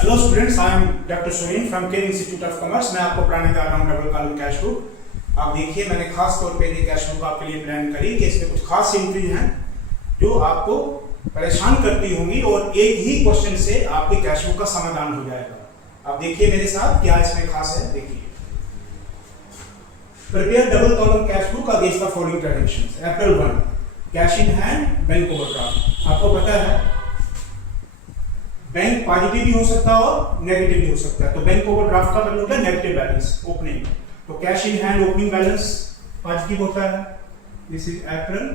Hello students, I am doctor Sunil from care institute of commerce. मैं आपको पढ़ाने जा रहा हूँ डबल कॉलम कैश बुक। आप देखिए, मैंने खास तौर पे ये कैश बुक आपके लिए प्लान करी कि इसमें कुछ खास एंट्री हैं जो आपको परेशान करती होंगी और एक ही क्वेश्चन से आपके कैश बुक का समाधान हो जाएगा। आप देखिए मेरे साथ क्या इसमें खास है। देखिए, prepare double column cash book against the following transactions. April 1, cash in hand, bank overdraft. आपको पता है बैंक पॉजिटिव भी हो सकता है और नेगेटिव भी हो सकता है। तो बैंक ओवरड्राफ्ट का मतलब होता है नेगेटिव बैलेंस ओपनिंग। तो cash in hand opening balance positive होता है। This is April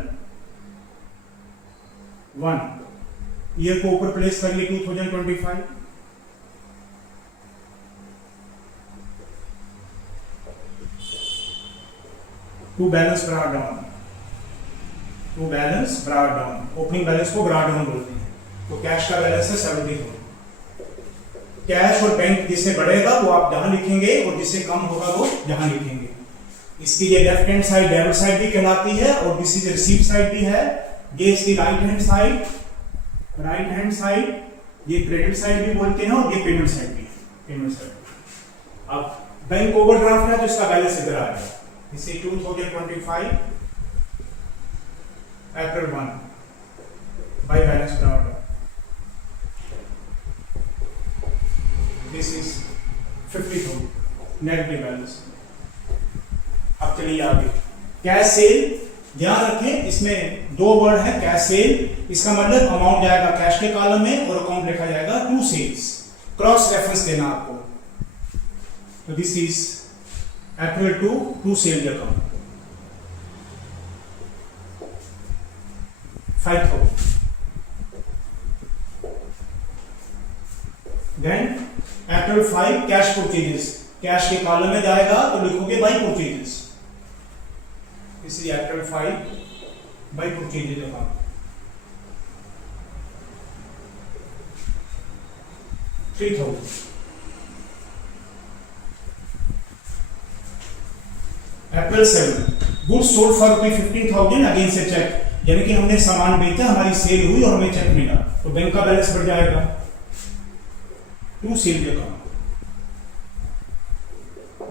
1। ईयर को ऊपर प्लेस करिए 2025। To balance brought down, to balance brought down, opening balance को ब्रॉट डाउन बोलते हैं। तो कैश का बैलेंस है 74। कैश और बैंक जिससे बढ़ेगा वो आप जहां लिखेंगे और जिससे कम होगा वो जहां लिखेंगे। इसकी ये left hand side debit side भी कहलाती है और दिस इज रिसीव साइड भी है। ये इसकी राइट हैंड साइड ये क्रेडिट साइड भी बोलते हैं और ये पेमेंट साइड भी है, पेमेंट साइड। अब बैंक ओवरड्राफ्ट है तो इसका बैलेंस इधर आ जाएगा। इसे 2025 अप्रैल 1 by balance brought. This is 50,000 negative balance. अब चलिए आगे, कैश सेल। ध्यान रखें, इसमें दो वर्ड है कैश सेल। इसका मतलब अमाउंट जाएगा कैश के कॉलम में और अकाउंट लिखा जाएगा टू सेल्स। क्रॉस रेफरेंस देना आपको। तो this is April 2 to sale account 5,000। Then April 5 cash purchases. Cash के कॉलम में जाएगा तो लिखोगे बाई परचेजेस। इसलिए April 5 by purchases account 3,000। April 7 goods sold for ₹15,000 against a cheque. यानी कि हमने सामान बेचा, हमारी सेल हुई और हमें चेक मिला, तो बैंक का बैलेंस बढ़ जाएगा टू सेल अकाउंट।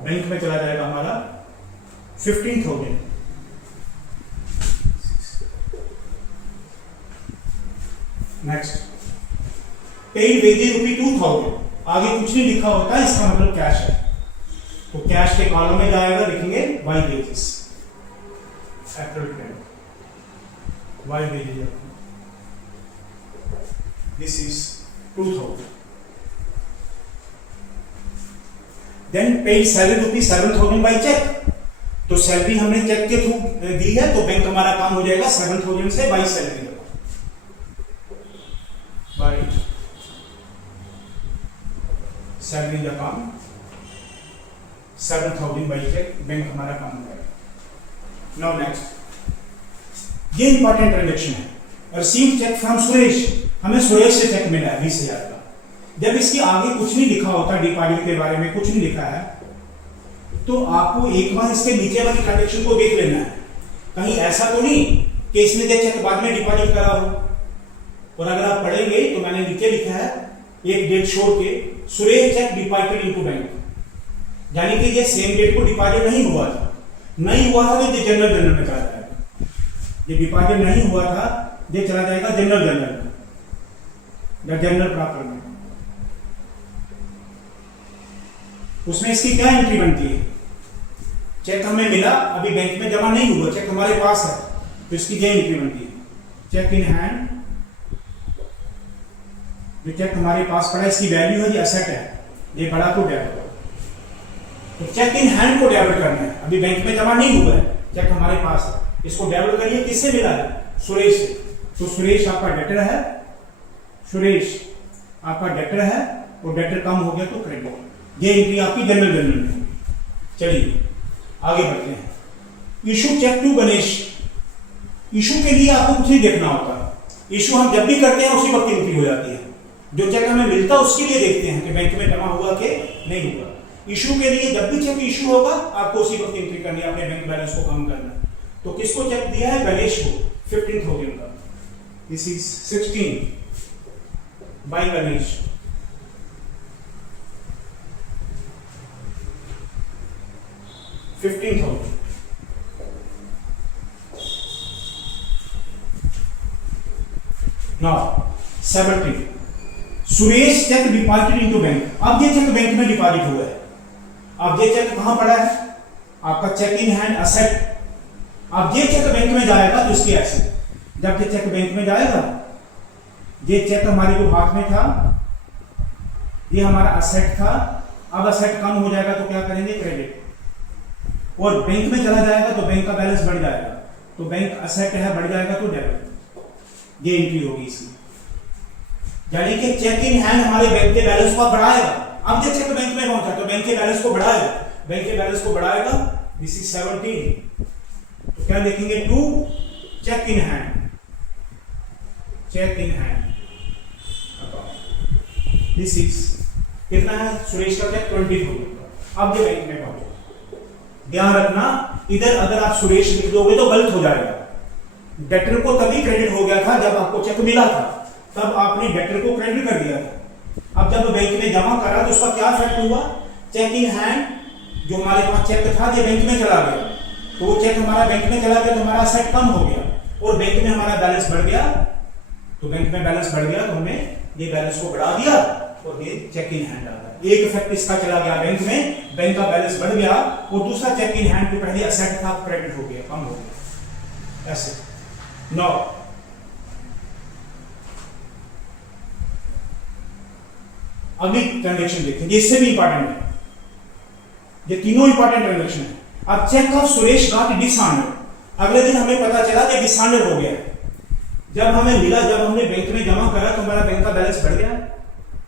बैंक में चला जाएगा हमारा 15,000। Next, paid wages ₹2,000। आगे कुछ नहीं लिखा होता, इसका मतलब कैश है। तो कैश के कॉलम में जाएगा, लिखेंगे by wages. April 10 by wages, this is 2,000। Then paid salary ₹7,000 by cheque. तो सैलरी हमने चेक के थ्रू दी है, तो बैंक हमारा काम हो जाएगा 7,000 से बाई सैलरी, बाई सैलरी का काम 7,000 बाई चेक, बैंक हमारा काम हो जाएगा। नाउ नेक्स्ट, ये इंपॉर्टेंट ट्रांजैक्शन है। Receive cheque from Suresh. हमें सुरेश से चेक मिला है 20,000 का। जब इसके आगे कुछ नहीं लिखा होता, डिपॉजिट के बारे में कुछ नहीं लिखा है, तो आपको एक बार इसके नीचे वाली ट्रांजैक्शन को देख लेना है। कहीं ऐसा तो नहीं कि इसने चेक बाद में डिपॉजिट करा हो। और अगर आप पढ़ेंगे तो मैंने नीचे लिखा है एक डेट छोड़ के, Suresh check deposited into bank. यानी कि ये सेम डेट को डिपॉजिट नहीं हुआ था तो ये जनरल में चला जाएगा। ये डिपॉजिट नहीं हुआ था, ये चला जाएगा जनरल प्रॉपर में। उसमें इसकी क्या एंट्री बनती है? चेक हमें मिला, अभी बैंक में जमा नहीं हुआ, चेक हमारे पास है, तो इसकी क्या एंट्री बनती है? Cheque in hand. जो चेक हमारे पास पड़ा, इसकी वैल्यू है, ये एसेट है, ये बड़ा तो डेबिट। तो चेक इन हैंड को डेबिट करना है, अभी बैंक में जमा नहीं हुआ है, चेक हमारे पास है, इसको डेबिट करिए। किससे मिला है? सुरेश से। तो सुरेश आपका डेटर है, सुरेश आपका डेटर है और डेटर कम हो गया तो क्रेडिट। ये एंट्री आपकी जनरल में। चलिए आगे बढ़ते हैं। Issue cheque to Ganesh. Issue के लिए आपको कुछ नहीं देखना होता। इशू हम जब भी करते हैं उसी वक्त एंट्री हो जाती है। जो चेक हमें मिलता है उसके लिए देखते हैं कि बैंक में जमा हुआ कि नहीं हुआ। इशू के लिए जब भी चेक इशू होगा आपको उसी वक्त एंट्री करनी है, अपने बैंक बैलेंस को कम करना है। तो किसको चेक दिया है? गणेश को 15,000 का। This is 16 by Ganesh 15,000। Now 17, Suresh check deposited into bank. अब ये चेक बैंक में डिपॉजिट हुआ है। अब ये चेक कहां पड़ा है? आपका चेक इन हैंड असेट। अब ये चेक बैंक में जाएगा तो इसकी एसेट। जब ये चेक बैंक में जाएगा, ये चेक हमारे जो हाथ में था, ये हमारा असेट था। अब असेट कम हो जाएगा तो क्या करेंगे? क्रेडिट। और बैंक में चला जाएगा तो बैंक का बैलेंस बढ़ जाएगा, तो बैंक असेट है, बढ़ जाएगा तो डेबिट। ये एंट्री होगी इसकी। यानी कि चेक इन हैंड हमारे बैंक के बैलेंस को बढ़ाएगा। अब ये चेक बैंक में पहुंचा तो बैंक के बैलेंस को बढ़ाएगा, बैंक के बैलेंस को बढ़ाएगा। This is 17। तो क्या देखेंगे? 2 cheque in hand, cheque in hand. This is कितना है? सुरेश का चेक 20,000। अब ये बैंक में पहुंचा। ध्यान रखना, इधर अगर आप सुरेश लिख दोगे तो गलत हो जाएगा। डेटर को तभी क्रेडिट हो गया था जब आपको चेक मिला था, तब आपने डेटर को क्रेडिट कर दिया था। अब जब बैंक में जमा करा तो उसका क्या इफेक्ट हुआ? चेक इन हैंड जो हमारे पास चेक था, ये बैंक में चला गया, तो वो चेक हमारा बैंक में चला गया तो हमारा असेट कम हो गया और बैंक में हमारा बैलेंस बढ़ गया। तो बैंक में बैलेंस बढ़ गया तो हमने ये बैलेंस को बढ़ा दिया और ये चेक इन हैंड आ गया। एक इफेक्ट इसका चला गया बैंक में, बैंक का बैलेंस बढ़ गया, और दूसरा चेक इन हैंड जो पहले असेट था क्रेडिट हो गया, कम हो गया। ऐसे नो अगली ट्रांजेक्शन देखिए, इससे भी इंपॉर्टेंट है। ये तीनों इंपॉर्टेंट ट्रांजेक्शन है। अब cheque of Suresh got dishonoured. अगले दिन हमें पता चला कि डिसऑनर्ड हो गया। जब हमें मिला, जब हमने बैंक में जमा करा तो हमारा बैंक का बैलेंस बढ़ गया।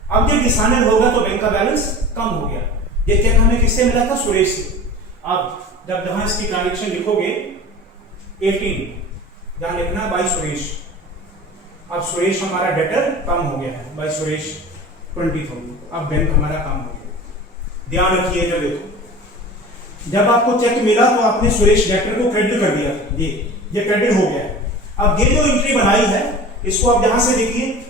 अब जब डिसऑनर्ड होगा तो बैंक का बैलेंस कम हो गया। ये चेक हमें किससे मिला था? सुरेश से। अब जहां इसकी ट्रांजेक्शन लिखोगे 18, जहां लिखना बाय सुरेश। अब सुरेश हमारा डेटर कम हो गया है, बाय सुरेश 20,000। अब बैंक हमारा कम हो गया। ध्यान रखिए, जब देखो, जब आपको चेक मिला तो आपने सुरेश डेटर को क्रेडिट कर दिया, ये क्रेडिट हो गया। अब ये जो एंट्री बनाई है, इसको आप यहां से देखिए,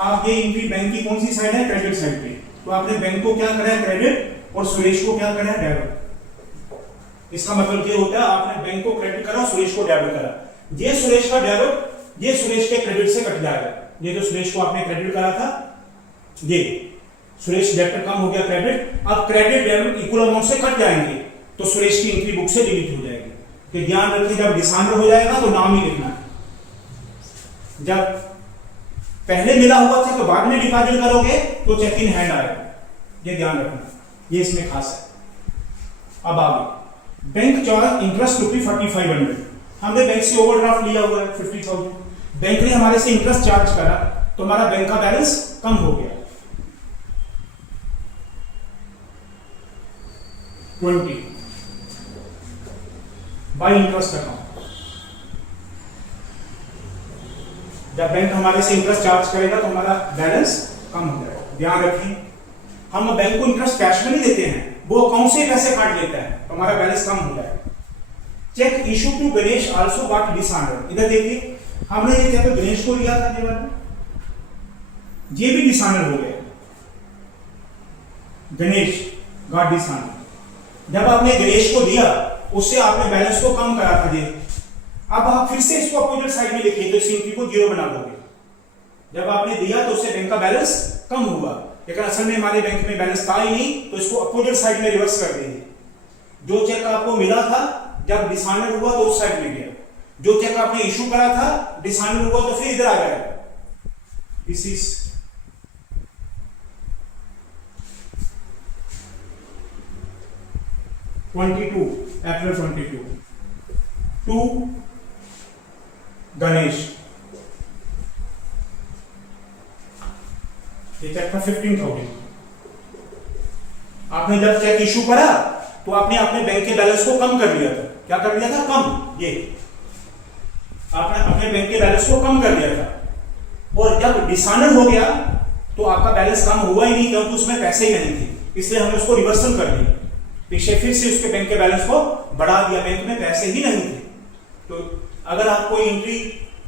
आप ये एंट्री बैंक की कौन सी साइड है? क्रेडिट साइड पे। तो आपने बैंक को क्या करा है? क्रेडिट, और सुरेश को क्या करा है? डेबिट। इसका मतलब ये होता है आपने बैंक को क्रेडिट करा, सुरेश को डेबिट करा। ये सुरेश का डेबिट, ये सुरेश के क्रेडिट से कट जाएगा। ये जो सुरेश को आपने क्रेडिट करा था, ये सुरेश डेबिट कम हो गया, क्रेडिट। अब क्रेडिट डेबिट इक्वल अमाउंट से कट जाएंगे तो सुरेश की एंट्री बुक से डिलीट हो जाएगी। तो ध्यान रखिए, जब डिसऑनर हो जाएगा तो नाम ही लिखना है। जब पहले मिला हुआ था तो बाद में डिपॉजिट करोगे तो चेक इन हैंड आएगा। ये ध्यान रखना, ये इसमें खास है। अब आगे, बैंक चार्ज इंटरेस्ट ₹4500। हमने बैंक से ओवरड्राफ्ट लिया हुआ है 50,000। बैंक ने हमारे से इंटरेस्ट चार्ज करा तो हमारा बैंक का बैलेंस कम हो गया 20 बाय इंटरेस्ट अकाउंट। जब बैंक हमारे से इंटरेस्ट चार्ज करेगा तो हमारा बैलेंस कम हो जाएगा। ध्यान रखें, हम बैंक को इंटरेस्ट कैश में नहीं देते हैं, वो अकाउंट से पैसे काट लेता है तो हमारा बैलेंस कम हो जाएगा। Cheque issue to Ganesh also got dishonoured. इधर देखिए, हमने ये चेक गणेश को लिया था, ये भी डिसऑनर्ड हो गया। Ganesh got dishonoured. जब आपने गणेश को दिया, उससे आपने बैलेंस को कम करा था। अब आप फिर से इसको अपोजिट साइड में लिखिए तो इस एंट्री को 0 बना दोगे। जब आपने दिया तो उससे बैंक का बैलेंस कम हुआ, लेकिन असल में हमारे बैंक में बैलेंस था ही नहीं, तो इसको अपोजिट साइड में रिवर्स कर देंगे। जो चेक आपको मिला था जब डिसऑनर्ड हुआ तो उस साइड में गया, जो चेक आपने इशू करा था डिसऑनर्ड हुआ तो फिर इधर आ जाएगा। This is 22 April 22 to Ganesh. ये चेक था 15,000। आपने जब चेक इशू करा तो आपने अपने बैंक के बैलेंस को कम कर दिया था। क्या कर दिया था? कम। ये आपने अपने बैंक के बैलेंस को कम कर दिया था, और जब डिसऑनर हो गया तो आपका बैलेंस कम हुआ ही नहीं, क्योंकि उसमें पैसे ही नहीं थे, इसलिए हमने उसको रिवर्सल कर दिया। पीछे फिर से उसके बैंक के बैलेंस को बढ़ा दिया, बैंक में पैसे ही नहीं थे। तो अगर आप कोई एंट्री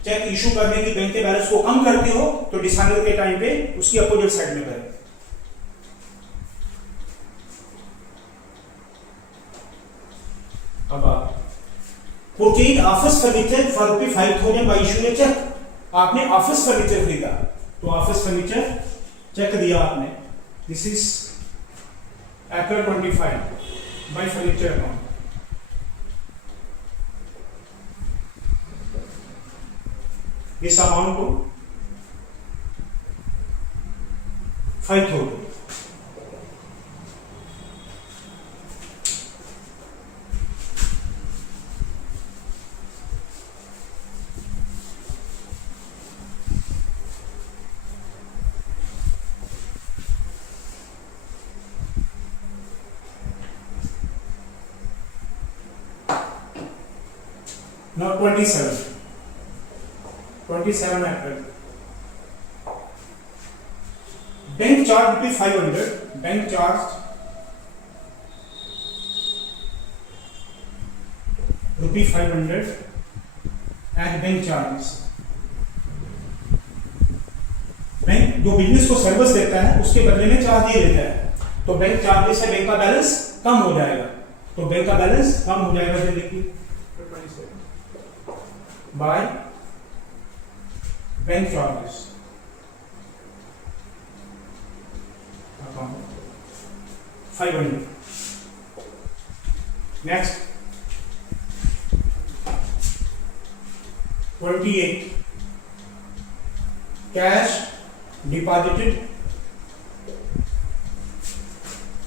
चेक इशू करने की बैंक के बैलेंस को कम करते हो तो डिसऑनर के टाइम पे उसकी अपोजिट साइड में करें। अब आप purchase office furniture for ₹5,000 by issuing a cheque, आपने ऑफिस फर्नीचर खरीदा तो ऑफिस फर्नीचर चेक दिया आपने, this is April 25 by furniture account. इस अमाउंट को 5,000 now 27 April, bank charge ₹500, bank charge ₹500 as bank charges. Bank जो बिजनेस को service देता है उसके बदले में चार्ज ये लेता है, तो बैंक चार्जेस से बैंक का बैलेंस कम हो जाएगा, तो बैंक का बैलेंस कम हो जाएगा। देखिए by bank charges account 500। Next 28 cash deposited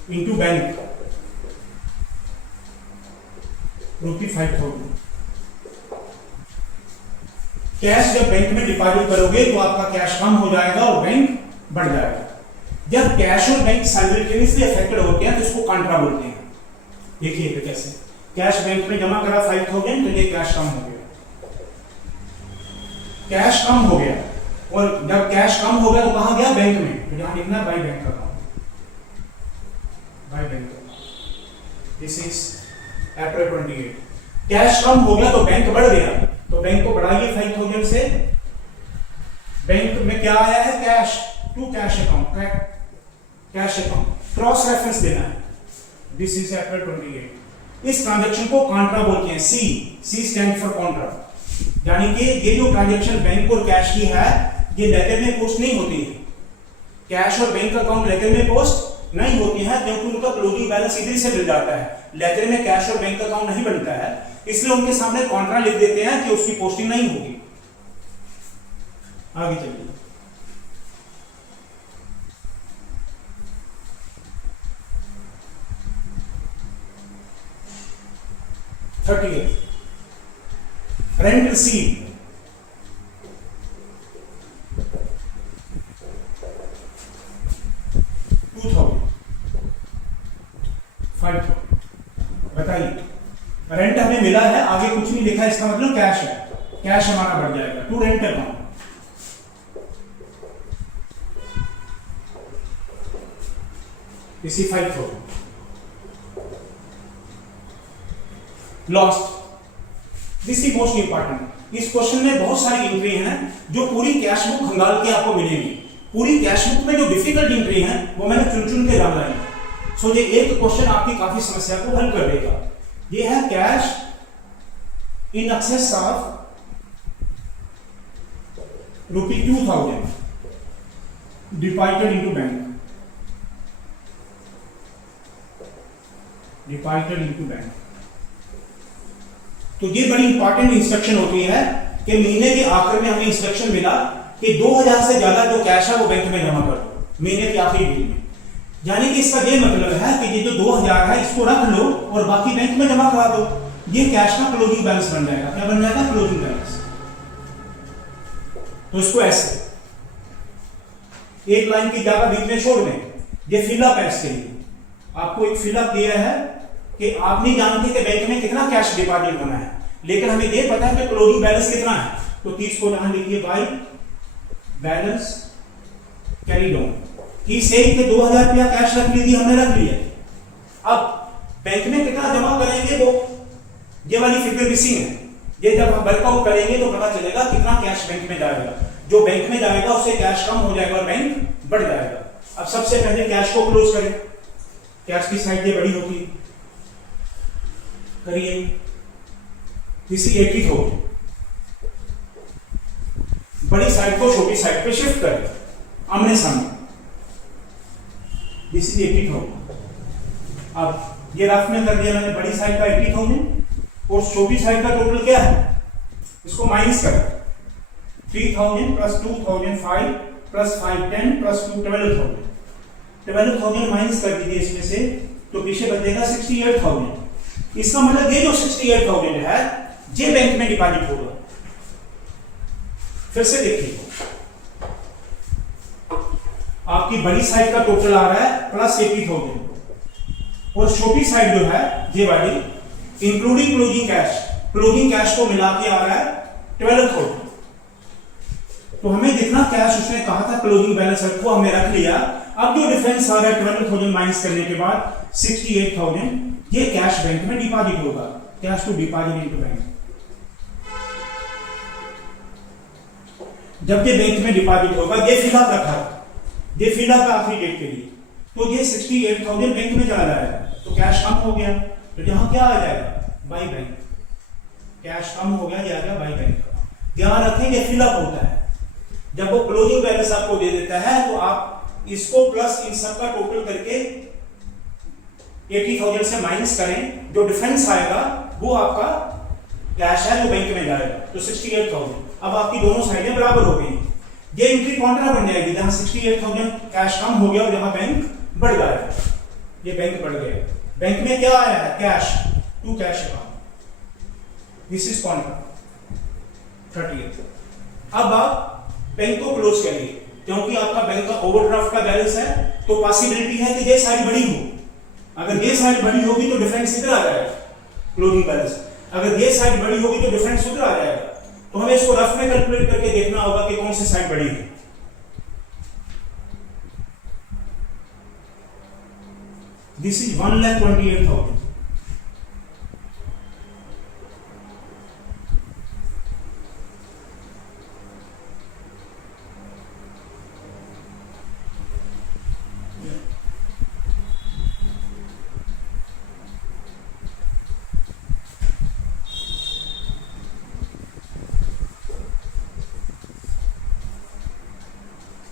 into bank ₹5,000। Cash जब बैंक में डिपॉजिट करोगे तो आपका कैश कम हो जाएगा और बैंक बढ़ जाएगा। जब कैश और बैंक साइमल्टेनियसली अफेक्टेड होते हैं तो इसको कॉन्ट्रा बोलते हैं। देखिए तो कैसे, कैश बैंक में जमा करा 5,000 तो ये कैश कम हो गया, कैश कम हो गया, और जब कैश कम हो गया तो कहां गया? बैंक में, तो यहां लिखना by bank account, by bank account. This is April 28। Cash कम हो गया तो बैंक बढ़ गया, तो बैंक को बढ़ाइए 5,000 से। बैंक में क्या आया है? Cash to cash account, cash account, cross reference देना है। This is April 28। इस ट्रांजैक्शन को कॉन्ट्रा बोलते हैं, सी स्टैंड फॉर कॉन्ट्रा, यानी कि ये जो ट्रांजैक्शन बैंक और कैश की है ये लेटर में पोस्ट नहीं होती है। कैश और बैंक अकाउंट लेटर में पोस्ट नहीं होती है क्योंकि उनका क्लोजिंग बैलेंस इधर से मिल जाता है, लेटर में कैश और बैंक अकाउंट नहीं बनता है, इसलिए उनके सामने कॉन्ट्रा लिख देते हैं कि उसकी पोस्टिंग नहीं होगी। आगे चलिए, रेंट रिसीव 2,000 5,000। बताइए, रेंट हमें मिला है, आगे कुछ नहीं लिखा, इसका मतलब कैश है, कैश हमारा बढ़ जाएगा टू रेंट अकाउंट। इसी 5,000 lost. This is most important. इस क्वेश्चन में बहुत सारी एंट्री हैं जो पूरी कैश बुक खंगाल के आपको मिलेंगी। पूरी कैश बुक में जो डिफिकल्ट एंट्री हैं वो मैंने चुन चुन के डाला है। सो ये एक क्वेश्चन आपकी काफी समस्या को हल कर देगा। ये है cash in excess of ₹2,000 deposited into bank, deposited into bank. तो ये बड़ी इंपॉर्टेंट इंस्ट्रक्शन होती है कि महीने के आखिर में हमें इंस्ट्रक्शन मिला कि 2,000 से ज्यादा जो कैश है वो बैंक में जमा कर दो महीने के आखिरी दिन में। यानी कि इसका ये मतलब है कि ये जो 2,000 है इसको रख लो और बाकी बैंक में जमा करा दो। ये कैश का क्लोजिंग बैलेंस बन जाएगा। क्या बन जाएगा? Closing balance. तो इसको ऐसे एक लाइन की जगह बीच में छोड़ दें। ये फिलअप है, इसके लिए आपको एक फिलअप दिया है कि आप नहीं जानते कि बैंक में कितना कैश डिपॉजिट होना है, लेकिन हमें ये पता है कि क्लोजिंग बैलेंस कितना है। तो 30 को यहां लिखिए बाय बैलेंस कैरीड ऑन। कि से 2,000 रुपया कैश रख ली थी, हमने रख लिया। अब बैंक में कितना जमा करेंगे वो ये वाली फिगर मिसिंग है। ये जब हम वर्कआउट करेंगे तो पता चलेगा कितना कैश बैंक में जाएगा। जो बैंक में जाएगा उससे कैश कम हो जाएगा और बैंक बढ़ जाएगा। अब सबसे पहले कैश को क्लोज करें। कैश की साइड ये बड़ी होती है, करिए, दिस इज 80,000। बड़ी साइड को छोटी साइड पे शिफ्ट करें आमने सामने, दिस इज 80,000। अब ये रफ में कर दिया मैंने, बड़ी साइड का 80,000 और छोटी साइड का टोटल क्या है, इसको माइनस करें। 3,000 प्लस 2,005 प्लस 510 प्लस 2 12,000। 12,000 माइनस कर दीजिए इसमें से, तो पीछे बचेगा 68,000। इसका मतलब ये जो 68,000 है ये बैंक में डिपॉजिट होगा। फिर से देखिए, आपकी बड़ी साइड का टोटल आ रहा है प्लस 80,000 और छोटी साइड जो है ये वाली इंक्लूडिंग क्लोजिंग कैश को मिला के आ रहा है 12,000। तो हमें देखना कैश उसने कहा था क्लोजिंग बैलेंस रखो, हमने रख लिया। अब जो डिफरेंस आ रहा है 12,000 माइनस करने के बाद 68,000, ये कैश बैंक में डिपॉजिट होगा, cash to deposit into bank. जब ये बैंक में डिपॉजिट होगा, ये फिलअप रखा, ये फिलअप आखिरी डेट के लिए, तो ये 68,000 बैंक में चला जाएगा, तो कैश कम हो गया। तो यहां क्या आ जाएगा, बाई बैंक। कैश कम हो गया, जाएगा बाई बैंक। ध्यान रखें ये फिलअप होता है। जब वो क्लोजिंग बैलेंस आपको दे देता है तो आप इसको प्लस इन सब का टोटल करके 80,000 से माइनस करें, जो डिफरेंस आएगा वो आपका कैश है जो बैंक में जाएगा, तो 68,000। अब आपकी दोनों साइडें बराबर हो गई। ये एंट्री कॉन्ट्रा बन जाएगी, जहां 68,000 कैश कम हो गया और जहां बैंक बढ़ गया है, ये बैंक बढ़ गया। बैंक में क्या आया है, cash to cash account, this is contra 30th। अब आप बैंक को क्लोज करिए, क्योंकि आपका बैंक का ओवरड्राफ्ट का बैलेंस है, तो पॉसिबिलिटी है कि ये साइड बड़ी हो। अगर ये साइड बड़ी होगी तो डिफरेंस इधर आ जाएगा क्लोजिंग बैलेंस, अगर ये साइड बड़ी होगी तो डिफरेंस उधर आ जाएगा। तो हमें इसको रफ में कैलकुलेट करके देखना होगा कि कौन सी साइड बड़ी है। This is 1,28,000।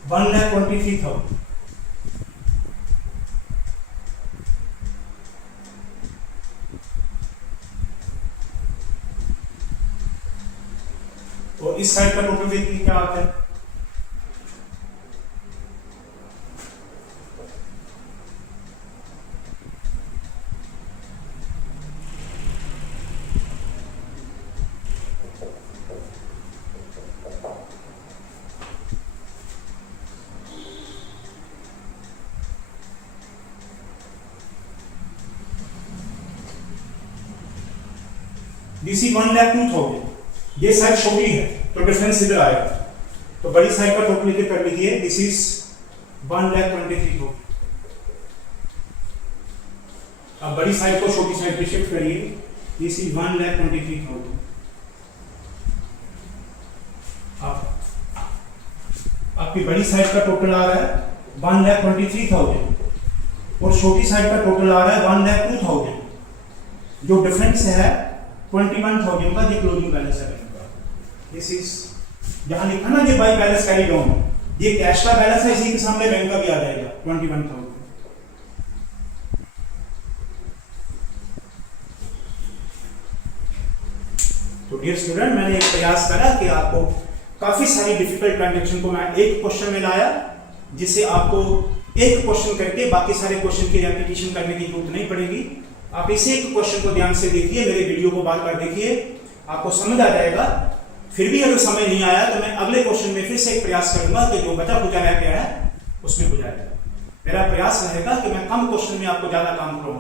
$1,23,000। और इस साइड का टोटल देखिए क्या आता है, DC 1,02,000। ये साइड छोटी है तो डिफरेंस इधर आएगा, तो बड़ी साइड का टोटल इधर कर लीजिए, दिस इज 1,23,000। अब बड़ी साइड को छोटी साइड पे शिफ्ट करिए, दिस इज 1,23,000। अब आपकी बड़ी साइड का टोटल आ रहा है 1,23,000 और छोटी साइड का टोटल आ रहा है 1,02,000। जो डिफरेंस है 21,000 का, ये क्लोजिंग बैलेंस है बैंक का। दिस इज जहां लिखा ना ये बाई बैलेंस कैरी डाउन, ये कैश का बैलेंस है, इसी के सामने बैंक का भी आ जाएगा 21,000। तो डियर स्टूडेंट, मैंने एक प्रयास करा कि आपको काफी सारी डिफिकल्ट ट्रांजैक्शन को मैं एक क्वेश्चन में लाया, जिससे आपको एक क्वेश्चन करके बाकी सारे क्वेश्चन की रेपिटेशन करने की जरूरत नहीं पड़ेगी। आप इसी एक क्वेश्चन को ध्यान से देखिए, मेरे वीडियो को बार बार देखिए, आपको समझ आ जाएगा। फिर भी अगर समझ नहीं आया तो मैं अगले क्वेश्चन में फिर से एक प्रयास करूंगा कि जो बचा खुचा रह गया है उसमें हो जाएगा। मेरा प्रयास रहेगा कि मैं कम क्वेश्चन में आपको ज्यादा काम करूँ।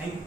Thank you.